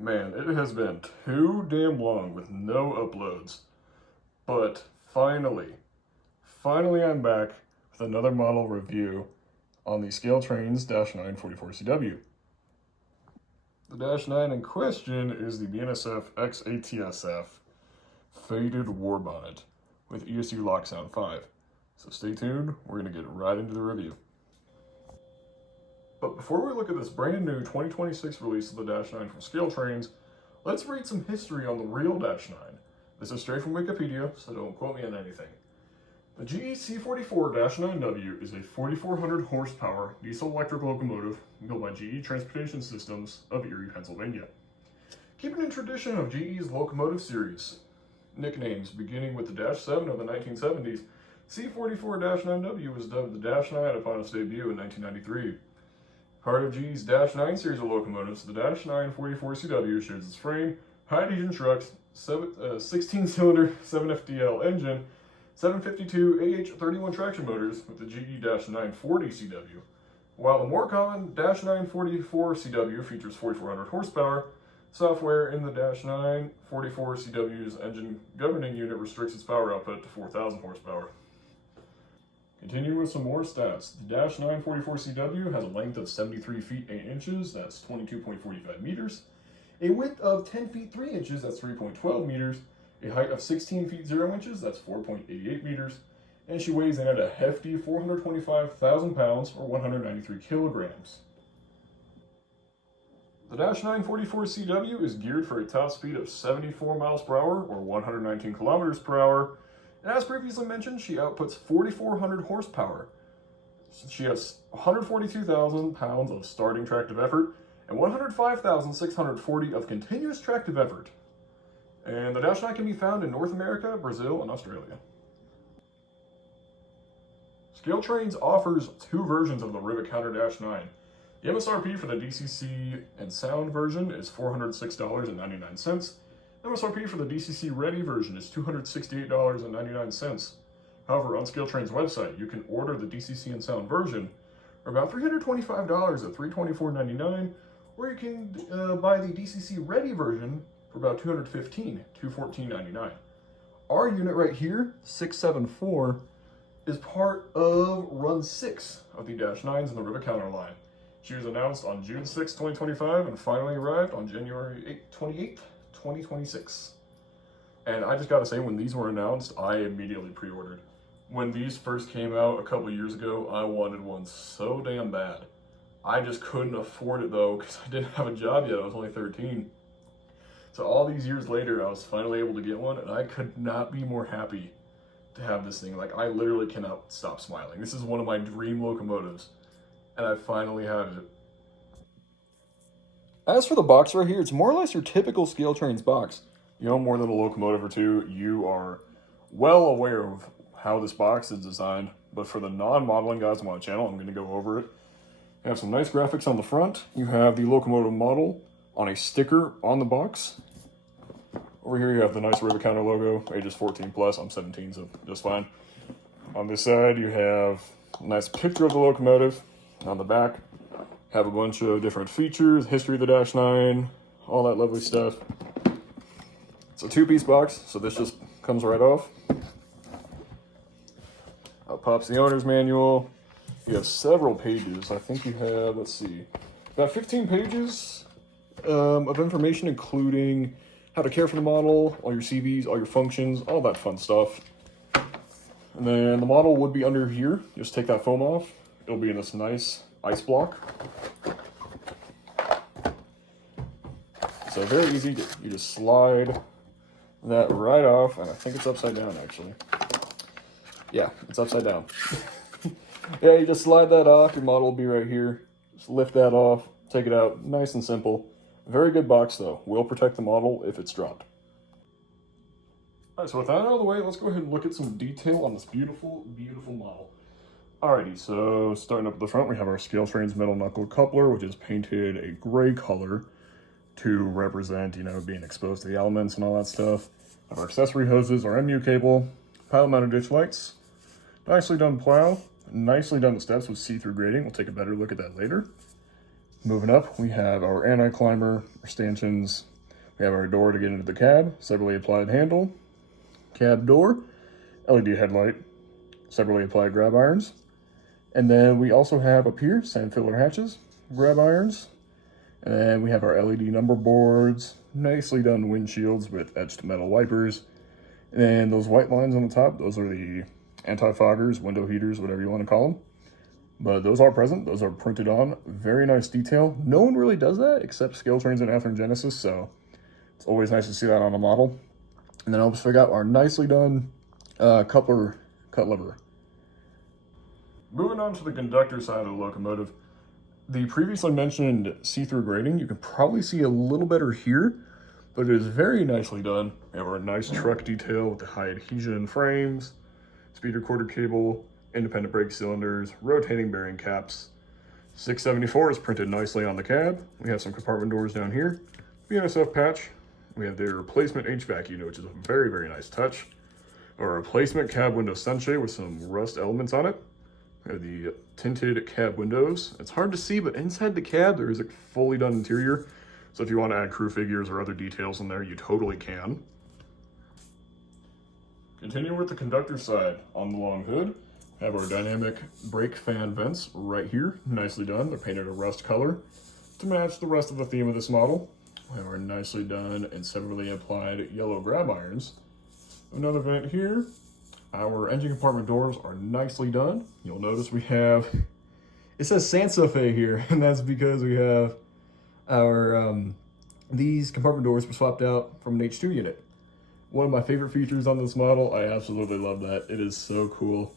Man, it has been too damn long with no uploads. But finally I'm back with another model review on the ScaleTrains -9 44CW. The -9 in question is the BNSF Ex-ATSF Faded War Bonnet with ESU LokSound 5. So stay tuned, we're going to get right into the review. But before we look at this brand new 2026 release of the -9 from ScaleTrains, let's read some history on the real -9. This is straight from Wikipedia, so don't quote me on anything. The GE C44-9W is a 4,400 horsepower diesel-electric locomotive built by GE Transportation Systems of Erie, Pennsylvania. Keeping in tradition of GE's locomotive series nicknames, beginning with the -7 of the 1970s, C44-9W was dubbed the -9 upon its debut in 1993. Part of GE's -9 series of locomotives, the -9 44CW shares its frame, high-adhesion trucks, 16-cylinder 7FDL engine, 752 AH31 traction motors with the GE -9 40CW, while the more common -9 44CW features 4,400 horsepower. Software in the -9 44CW's engine governing unit restricts its power output to 4,000 horsepower. Continuing with some more stats, the -9 44CW has a length of 73 feet 8 inches, that's 22.45 meters, a width of 10 feet 3 inches, that's 3.12 meters, a height of 16 feet 0 inches, that's 4.88 meters, and she weighs in at a hefty 425,000 pounds or 193 kilograms. The -9 44CW is geared for a top speed of 74 miles per hour or 119 kilometers per hour. And as previously mentioned, she outputs 4,400 horsepower. She has 142,000 pounds of starting tractive effort and 105,640 of continuous tractive effort. And the -9 can be found in North America, Brazil, and Australia. ScaleTrains offers two versions of the Rivet Counter -9. The MSRP for the DCC and sound version is $406.99. MSRP for the DCC Ready version is $268.99. However, on ScaleTrains' website, you can order the DCC and sound version for about $325 at $324.99, or you can buy the DCC Ready version for about $215, $214.99. Our unit right here, 674, is part of Run 6 of the -9s in the Rivet Counter line. She was announced on June 6, 2025, and finally arrived on January 28th, 2026. And I just gotta say, when these were announced, I immediately pre-ordered. When these first came out a couple years ago, I wanted one so damn bad. I just couldn't afford it though, because I didn't have a job yet. I was only 13. So all these years later, I was finally able to get one, and I could not be more happy to have this thing. Like, I literally cannot stop smiling. This is one of my dream locomotives, and I finally have it. As for the box right here, it's more or less your typical ScaleTrains box. You know more than a locomotive or two, you are well aware of how this box is designed, but for the non-modeling guys on my channel, I'm going to go over it. You have some nice graphics on the front. You have the locomotive model on a sticker on the box. Over here you have the nice Rivet Counter logo, ages 14 plus, I'm 17, so just fine. On this side you have a nice picture of the locomotive. On the back, have a bunch of different features, history of the -9, all that lovely stuff. It's a two-piece box, so this just comes right off. Out pops the owner's manual. You have several pages. I think you have, let's see, about 15 pages of information, including how to care for the model, all your CVs, all your functions, all that fun stuff. And then the model would be under here. Just take that foam off. It'll be in this nice ice block. So very easy, you just slide that right off, and I think it's upside down actually. Yeah, it's upside down. Yeah, you just slide that off, your model will be right here. Just lift that off, take it out, nice and simple. Very good box though, will protect the model if it's dropped. Alright, so with that out of the way, let's go ahead and look at some detail on this beautiful, beautiful model. Alrighty, so starting up at the front, we have our ScaleTrains metal knuckle coupler, which is painted a gray color to represent, you know, being exposed to the elements and all that stuff. Our accessory hoses, our MU cable, pile mounted ditch lights, nicely done plow, nicely done the steps with see-through grading. We'll take a better look at that later. Moving up, we have our anti-climber, our stanchions, we have our door to get into the cab, separately applied handle, cab door, LED headlight, separately applied grab irons. And then we also have up here sand filler hatches, grab irons, and then we have our LED number boards, nicely done windshields with etched metal wipers. And then those white lines on the top, those are the anti-foggers, window heaters, whatever you want to call them. But those are present, those are printed on. Very nice detail. No one really does that except ScaleTrains and Athearn Genesis, so it's always nice to see that on a model. And then I almost forgot our nicely done coupler cut lever. Moving on to the conductor side of the locomotive, the previously mentioned see-through grating, you can probably see a little better here, but it is very nicely done. We have our nice truck detail with the high adhesion frames, speed recorder cable, independent brake cylinders, rotating bearing caps. 674 is printed nicely on the cab. We have some compartment doors down here. BNSF patch. We have the replacement HVAC unit, which is a very, very nice touch. A replacement cab window sunshade with some rust elements on it. We have the tinted cab windows. It's hard to see, but inside the cab, there is a fully done interior. So if you want to add crew figures or other details in there, you totally can. Continuing with the conductor side, on the long hood, we have our dynamic brake fan vents right here. Nicely done. They're painted a rust color to match the rest of the theme of this model. We have our nicely done and separately applied yellow grab irons. Another vent here. Our engine compartment doors are nicely done. You'll notice we have, it says ScaleTrains here, and that's because we have our, these compartment doors were swapped out from an H2 unit. One of my favorite features on this model. I absolutely love that. It is so cool.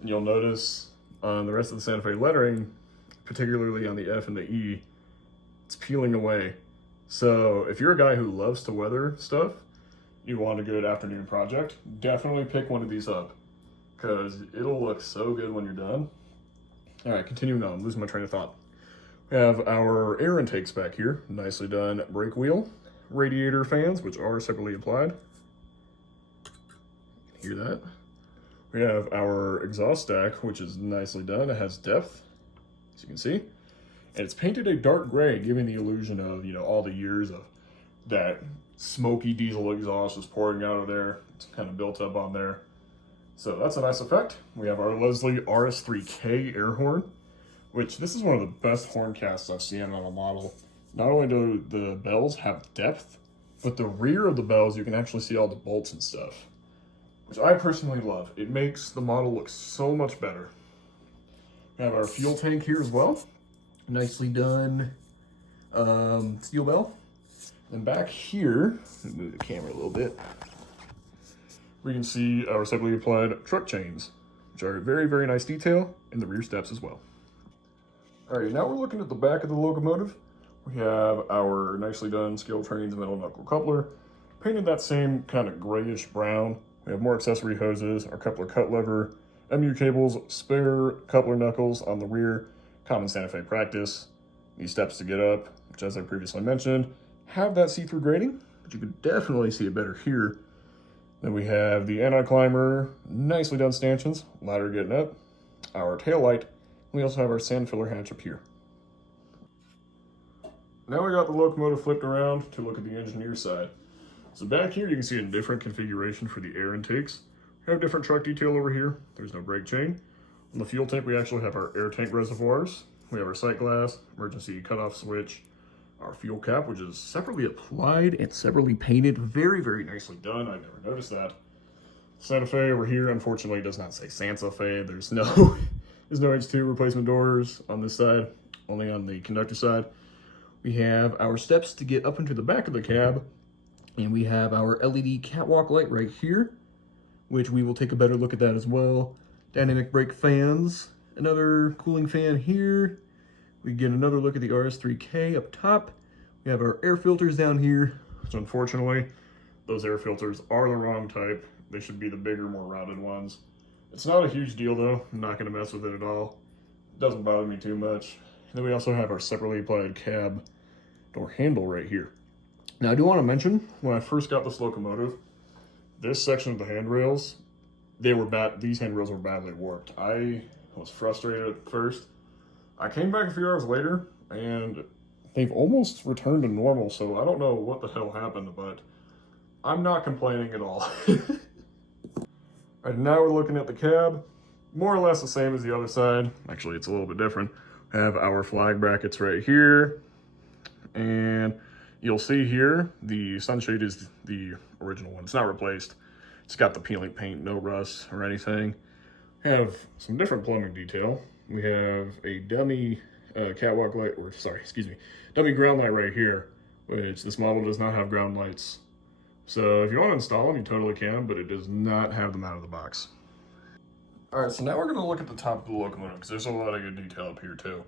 And you'll notice on the rest of the Santa Fe lettering, particularly on the F and the E, it's peeling away. So if you're a guy who loves to weather stuff, you want a good afternoon project, definitely pick one of these up because it'll look so good when you're done. All right, continuing on, I'm losing my train of thought. We have our air intakes back here, nicely done brake wheel, radiator fans, which are separately applied. You can hear that. We have our exhaust stack, which is nicely done. It has depth, as you can see. And it's painted a dark gray, giving the illusion of, you know, all the years of that smoky diesel exhaust is pouring out of there. It's kind of built up on there. So that's a nice effect. We have our Leslie RS3K air horn, which this is one of the best horn casts I've seen on a model. Not only do the bells have depth, but the rear of the bells, you can actually see all the bolts and stuff, which I personally love. It makes the model look so much better. We have our fuel tank here as well. Nicely done steel bell. And back here, let me move the camera a little bit, we can see our separately applied truck chains, which are very, very nice detail in the rear steps as well. All right, now we're looking at the back of the locomotive. We have our nicely done ScaleTrains metal knuckle coupler, painted that same kind of grayish brown. We have more accessory hoses, our coupler cut lever, MU cables, spare coupler knuckles on the rear, common Santa Fe practice. These steps to get up, which as I previously mentioned, have that see-through grating, but you can definitely see it better here. Then we have the anti-climber, nicely done stanchions, ladder getting up, our tail light. We also have our sand filler hatch up here. Now we got the locomotive flipped around to look at the engineer side. So back here you can see a different configuration for the air intakes. We have different truck detail over here. There's no brake chain. On the fuel tank we actually have our air tank reservoirs. We have our sight glass, emergency cutoff switch, our fuel cap, which is separately applied and separately painted. Very, very nicely done. I never noticed that. Santa Fe over here, unfortunately, does not say Santa Fe. There's no H2 replacement doors on this side, only on the conductor side. We have our steps to get up into the back of the cab, and we have our LED catwalk light right here, which we will take a better look at that as well. Dynamic brake fans, another cooling fan here. We get another look at the RS3K up top. We have our air filters down here, which unfortunately, those air filters are the wrong type. They should be the bigger, more rounded ones. It's not a huge deal though. I'm not gonna mess with it at all. It doesn't bother me too much. And then we also have our separately applied cab door handle right here. Now I do wanna mention, when I first got this locomotive, this section of the handrails, these handrails were badly warped. I was frustrated at first. I came back a few hours later, and they've almost returned to normal, so I don't know what the hell happened, but I'm not complaining at all. Alright, now we're looking at the cab. More or less the same as the other side. Actually, it's a little bit different. We have our flag brackets right here. And you'll see here, the sunshade is the original one. It's not replaced. It's got the peeling paint, no rust or anything. We have some different plumbing detail. We have a dummy catwalk light, or sorry, excuse me, dummy ground light right here, which this model does not have ground lights. So if you want to install them, you totally can, but it does not have them out of the box. All right, so now we're going to look at the top of the locomotive, because there's a lot of good detail up here too.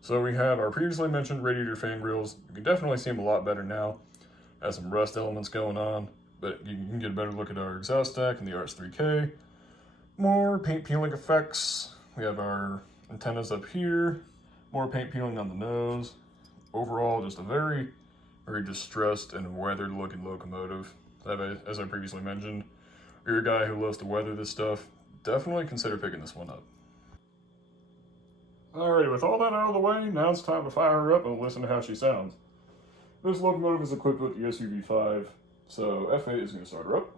So we have our previously mentioned radiator fan grills. You can definitely see them a lot better now. Has some rust elements going on, but you can get a better look at our exhaust stack and the RS3K. More paint peeling effects. We have our antennas up here. More paint peeling on the nose. Overall, just a very, very distressed and weathered looking locomotive. As I previously mentioned, if you're a guy who loves to weather this stuff, definitely consider picking this one up. Alrighty, with all that out of the way, now it's time to fire her up and listen to how she sounds. This locomotive is equipped with ESU V5, so F8 is going to start her up.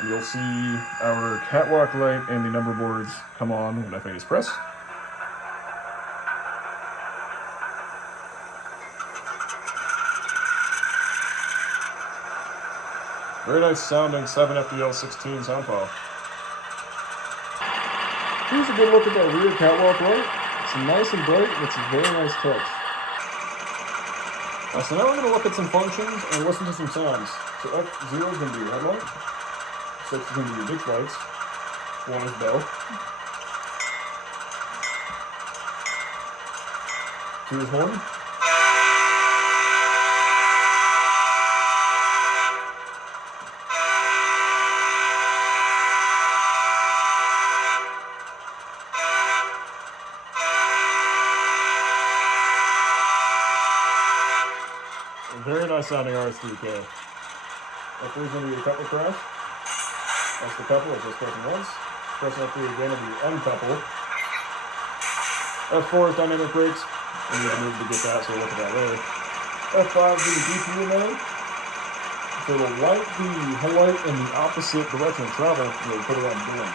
And you'll see our catwalk light and the number boards come on when F8 is pressed. Very nice sounding 7FDL16 sound file. Here's a good look at that rear catwalk light. It's nice and bright, and it's a very nice touch. So now we're going to look at some functions and listen to some sounds. So F0 is going to be your headlight. 6 is going to be your ditch lights. 1 is bell. 2 is horn. Very nice sounding RS3K. F3 is going to be your coupler crash. That's the coupler, it's just pressing once. Pressing F3 again will be uncouple. F4 is dynamic brakes. We need to move to get that, so we'll look at that later. F5 is the DPU mode. So it'll light the headlight in the opposite direction of travel, and we'll put it on doing.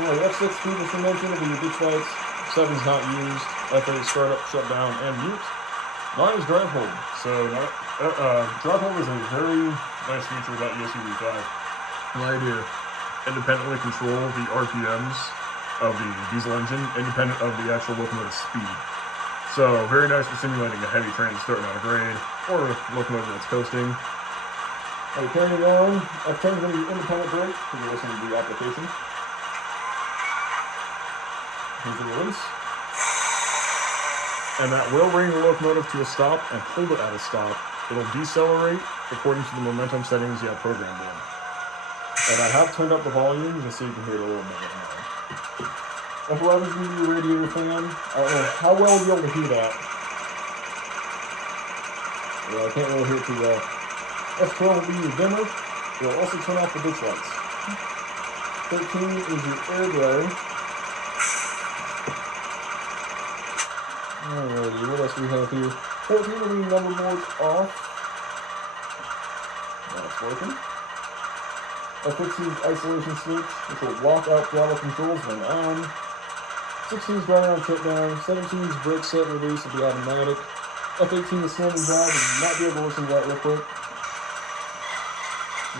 Alright, F6 previously mentioned will be your ditch lights. 7 is not used. F8 startup, shutdown, and mute. 9 is drive hold. So drive hold is a very nice feature about ESU V5. Allow you to independently control the RPMs of the diesel engine, independent of the actual locomotive speed. So very nice for simulating a heavy train starting on a grade, or a locomotive that's coasting. Alright, carrying on, F10 is going to be independent brake, because you're listening to the application. Here's the release. And that will bring the locomotive to a stop and hold it at a stop. It'll decelerate according to the momentum settings you have programmed in. And I have turned up the volume just so you can hear it a little bit more. F11 is going to be your radiator fan. I don't know how well you'll be able to hear that. Yeah, I can't really hear it too well. F12 will be your dimmer. It'll also turn off the ditch lights. 13 is your air dryer. Alrighty, what else do we have here? 14 will be number boards off. That's working. F15's isolation switch, which will lock out throttle controls when on. 16's drive on shutdown. 17's brake set release will be automatic. F18 is standing drive, and you might be able to listen to that real quick.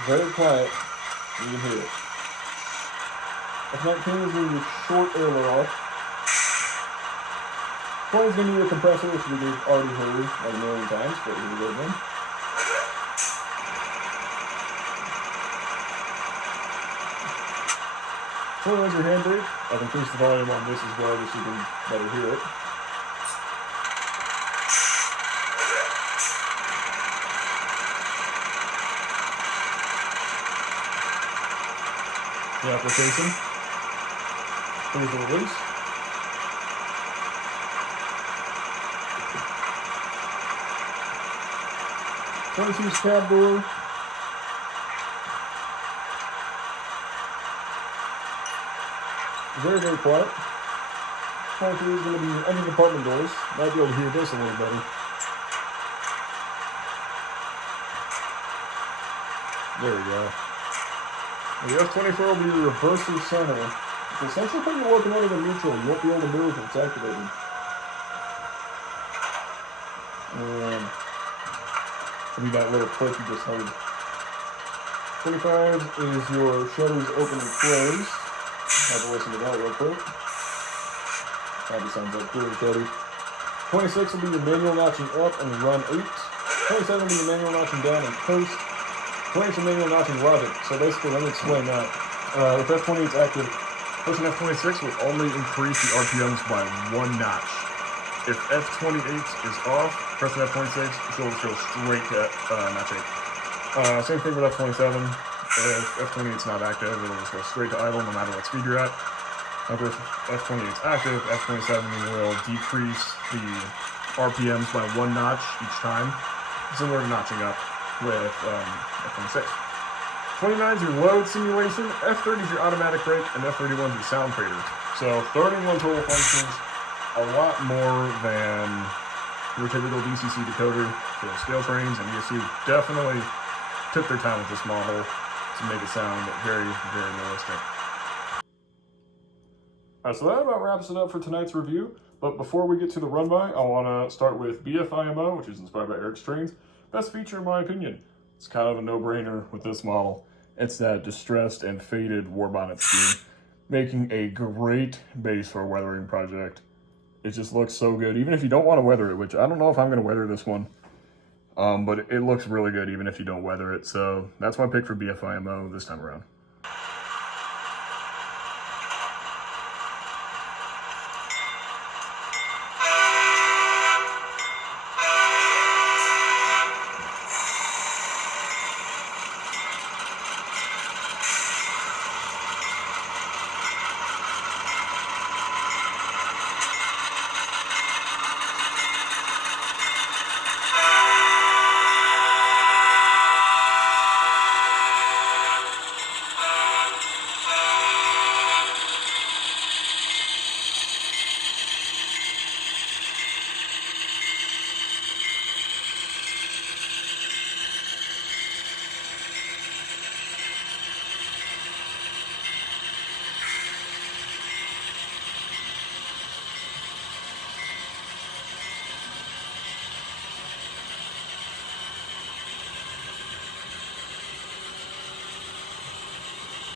Very quiet. You can hear it. F19 is going to be short air let off. 20 is going to be your compressor, which we've already heard like a million times, but here we go again. So there's your handbrake. I've increased the volume on this as well, just so you can better hear it. The application. Here's the release. Use cab door. very, very quiet. 23 is going to be under compartment doors. Might be able to hear this a little better. There we go. The F-24 will be your reversal center. So essentially when you're working under the neutral, you won't be able to move if it's activated. And it'll be that little click you just heard. 25 is your shutters open and close. Have a listen to that real quick. Probably sounds like cooling shutters. 26 will be your manual notching up and run 8. 27 will be your manual notching down and coast. 20 is your manual notching logic. So basically, let me explain that. If F20 is active, pushing F26 will only increase the RPMs by 1 notch. If F28 is off, pressing F26, she'll go straight to notch 8. Same thing with F27. If F28 is not active, it'll just go straight to idle no matter what speed you're at. However, if F28 is active, F27 will decrease the RPMs by 1 notch each time, similar to notching up with F26. 29 is your load simulation, F30 is your automatic brake, and F31 is your sound fader. So 31 total functions, a lot more than your typical DCC decoder. So ScaleTrains and ESU definitely took their time with this model to make it sound very, very realistic. Alright, so that about wraps it up for tonight's review. But before we get to the Runby, I want to start with BFIMO, which is inspired by Ex-ATSF. Best feature in my opinion. It's kind of a no-brainer with this model. It's that distressed and faded war bonnet scheme, making a great base for a weathering project. It just looks so good, even if you don't want to weather it, which I don't know if I'm going to weather this one. But it looks really good even if you don't weather it. So that's my pick for BFIMO this time around.